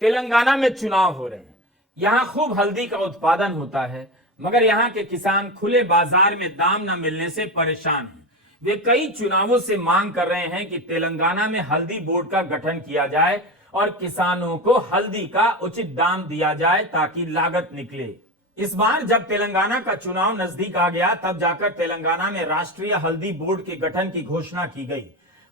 तेलंगाना में चुनाव हो रहे हैं। यहाँ खूब हल्दी का उत्पादन होता है, मगर यहाँ के किसान खुले बाजार में दाम न मिलने से परेशान हैं। वे कई चुनावों से मांग कर रहे हैं कि तेलंगाना में हल्दी बोर्ड का गठन किया जाए और किसानों को हल्दी का उचित दाम दिया जाए ताकि लागत निकले। इस बार जब तेलंगाना का चुनाव नजदीक आ गया, तब जाकर तेलंगाना में राष्ट्रीय हल्दी बोर्ड के गठन की घोषणा की गई।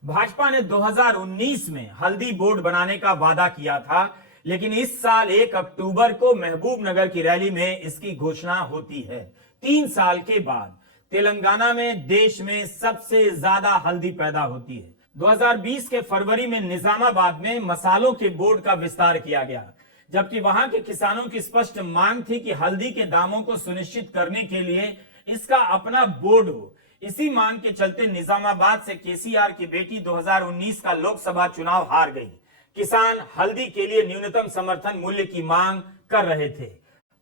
भाजपा ने 2019 में हल्दी बोर्ड बनाने का वादा किया था, लेकिन इस साल 1 अक्टूबर को महबूबनगर की रैली में इसकी घोषणा होती है। 3 साल के बाद तेलंगाना में देश में सबसे ज्यादा हल्दी पैदा होती है। 2020 के फरवरी में निजामाबाद में मसालों के बोर्ड का विस्तार किया गया, जबकि वहां के किसानों की स्पष्ट मांग थी कि हल्दी के दामों को सुनिश्चित करने के लिए इसका अपना बोर्ड हो। इसी मांग के चलते निजामाबाद से केसीआर की बेटी 2019 का लोकसभा चुनाव हार गई। किसान हल्दी के लिए न्यूनतम समर्थन मूल्य की मांग कर रहे थे।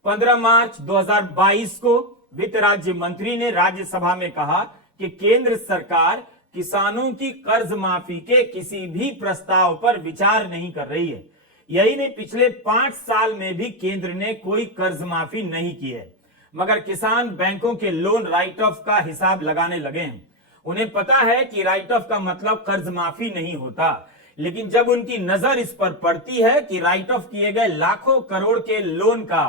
15 मार्च 2022 को वित्त राज्य मंत्री ने राज्यसभा में कहा कि केंद्र सरकार किसानों की कर्ज माफी के किसी भी प्रस्ताव पर विचार नहीं कर रही है। यही नहीं, पिछले 5 साल में भी केंद्र ने कोई कर्ज माफी नहीं की है, मगर किसान बैंकों के लोन राइट ऑफ का हिसाब लगाने लगे हैं। उन्हें पता है कि राइट ऑफ का मतलब कर्ज माफी नहीं होता, लेकिन जब उनकी नजर इस पर पड़ती है कि राइट ऑफ किए गए लाखों करोड़ के लोन का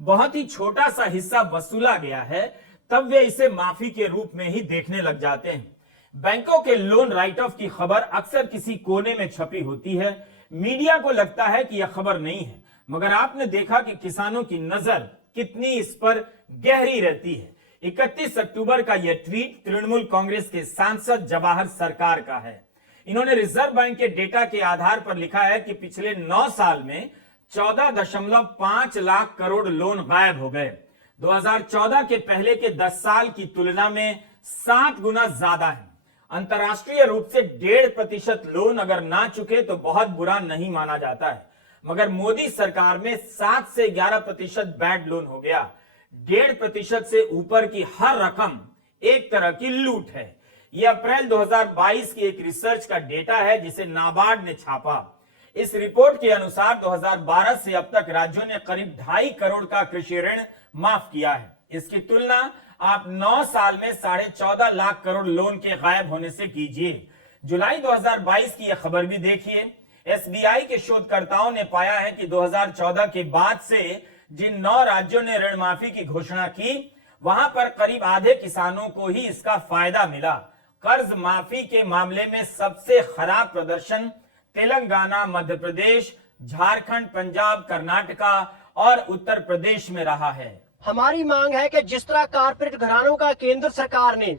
बहुत ही छोटा सा हिस्सा वसूला गया है, तब वे इसे माफी के रूप में ही देखने लग जाते हैं। बैंकों के लोन राइट ऑफ की खबर अक्सर किसी कोने में छपी होती है। मीडिया को लगता है कि यह खबर नहीं है, मगर आपने देखा कि किसानों की नजर कितनी इस पर गहरी रहती है। 31 अक्टूबर का यह ट्वीट तृणमूल कांग्रेस के सांसद जवाहर सरकार का है। इन्होंने रिजर्व बैंक के डेटा के आधार पर लिखा है कि पिछले 9 साल में 14.5 लाख करोड़ लोन गायब हो गए। 2014 के पहले के 10 साल की तुलना में 7 गुना ज्यादा है। अंतरराष्ट्रीय रूप से 1.5% लोन अगर ना चुके तो बहुत बुरा नहीं माना जाता है, मगर मोदी सरकार में 7 से 11% बैड लोन हो गया। 1.5% से ऊपर की हर रकम एक तरह की लूट है। यह अप्रैल 2022 की एक रिसर्च का डेटा है जिसे नाबार्ड ने छापा। इस रिपोर्ट के अनुसार 2012 से अब तक राज्यों ने करीब 2.5 करोड़ का कृषि ऋण माफ किया है। इसकी तुलना आप 9 साल में 14.5 लाख करोड़ लोन के गायब होने से कीजिए। जुलाई 2022 की यह खबर भी देखिए। एसबीआई के शोधकर्ताओं ने पाया है कि 2014 के बाद से जिन 9 राज्यों ने ऋण माफी की घोषणा की, वहां पर करीब आधे किसानों को ही इसका फायदा मिला। कर्ज माफी के मामले में सबसे खराब प्रदर्शन तेलंगाना, मध्य प्रदेश, झारखंड, पंजाब, कर्नाटका और उत्तर प्रदेश में रहा है। हमारी मांग है कि जिस तरह कारपोरेट घरानों का केंद्र सरकार ने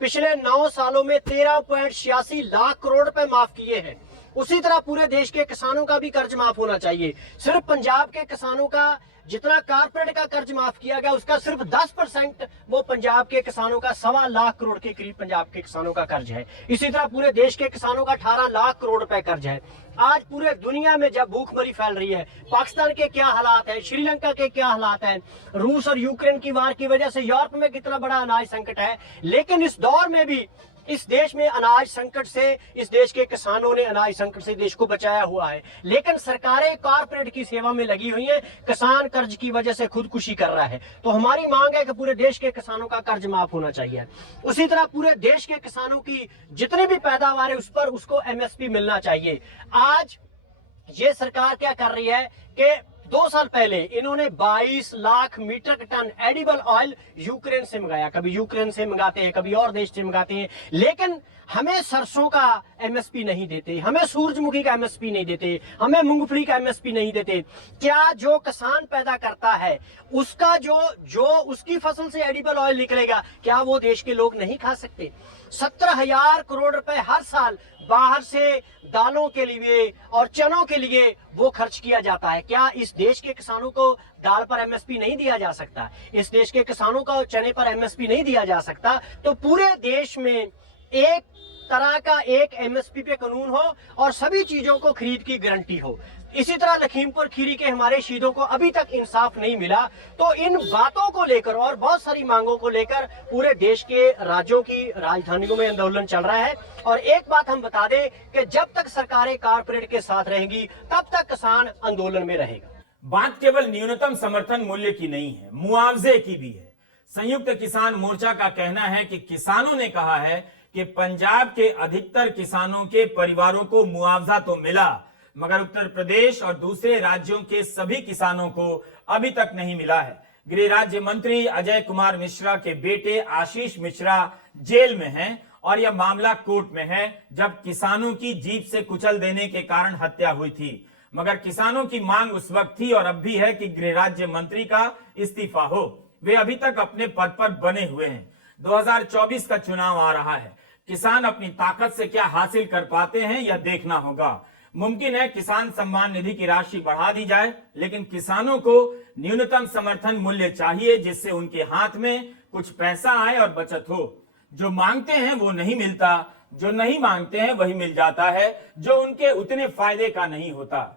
पिछले 9 सालों में 13.86 लाख करोड़ रुपए माफ किए हैं, उसी तरह पूरे देश के किसानों का भी कर्ज माफ होना चाहिए। सिर्फ पंजाब के किसानों का जितना कारपोरेट का कर्ज माफ किया गया, उसका सिर्फ 10% वो पंजाब के किसानों का 1.25 लाख करोड़ के करीब पंजाब के किसानों का कर्ज है। इसी तरह पूरे देश के किसानों का 18 लाख करोड़ रुपए कर्ज है। आज पूरे दुनिया में जब भूखमरी फैल रही है, पाकिस्तान के क्या हालात है, श्रीलंका के क्या हालात हैं, रूस और यूक्रेन की वार की वजह से यूरोप में कितना बड़ा अनाज संकट है, लेकिन इस दौर में भी इस देश में अनाज संकट से, इस देश के किसानों ने अनाज संकट से देश को बचाया हुआ है। लेकिन सरकारें कारपोरेट की सेवा में लगी हुई हैं, किसान कर्ज की वजह से खुदकुशी कर रहा है। तो हमारी मांग है कि पूरे देश के किसानों का कर्ज माफ होना चाहिए। उसी तरह पूरे देश के किसानों की जितनी भी पैदावार है उस पर उसको एमएसपी मिलना चाहिए। आज ये सरकार क्या कर रही है कि 2 साल पहले इन्होंने 22 lakh metric ton edible oil Ukraine से मंगाया। कभी यूक्रेन से मंगाते हैं, कभी और देश से मंगाते हैं, लेकिन हमें सरसों का एमएसपी नहीं देते, हमें सूरजमुखी का एमएसपी नहीं देते, हमें मूंगफली का एमएसपी नहीं देते। क्या जो किसान पैदा करता है उसका जो उसकी फसल से एडिबल ऑयल निकलेगा, क्या वो देश के लोग नहीं खा सकते? 17,000 करोड़ रुपए हर साल बाहर से दालों के लिए और चनों के लिए वो खर्च किया जाता है। क्या इस देश के किसानों को दाल पर एमएसपी नहीं दिया जा सकता? इस देश के किसानों को चने पर एमएसपी नहीं दिया जा सकता? तो पूरे देश में एक तरह का एक एमएसपी पे कानून हो और सभी चीजों को खरीद की गारंटी हो। इसी तरह लखीमपुर खीरी के हमारे शहीदों को अभी तक इंसाफ नहीं मिला। तो इन बातों को लेकर और बहुत सारी मांगों को लेकर पूरे देश के राज्यों की राजधानियों में आंदोलन चल रहा है। और एक बात हम बता दें कि जब तक सरकारें कारपोरेट के साथ रहेंगी तब तक किसान आंदोलन में रहेगा। बात केवल न्यूनतम समर्थन मूल्य की नहीं है, मुआवजे की भी है। संयुक्त किसान मोर्चा का कहना है कि किसानों ने कहा है कि पंजाब के अधिकतर किसानों के परिवारों को मुआवजा तो मिला, मगर उत्तर प्रदेश और दूसरे राज्यों के सभी किसानों को अभी तक नहीं मिला है। गृह राज्य मंत्री अजय कुमार मिश्रा के बेटे आशीष मिश्रा जेल में हैं और यह मामला कोर्ट में है, जब किसानों की जीप से कुचल देने के कारण हत्या हुई थी। मगर किसानों की मांग उस वक्त थी और अब भी है कि गृह राज्य मंत्री का इस्तीफा हो। वे अभी तक अपने पद पर बने हुए हैं। 2024 का चुनाव आ रहा है। किसान अपनी ताकत से क्या हासिल कर पाते हैं यह देखना होगा। मुमकिन है किसान सम्मान निधि की राशि बढ़ा दी जाए, लेकिन किसानों को न्यूनतम समर्थन मूल्य चाहिए, जिससे उनके हाथ में कुछ पैसा आए और बचत हो। जो मांगते हैं वो नहीं मिलता, जो नहीं मांगते हैं वही मिल जाता है, जो उनके उतने फायदे का नहीं होता।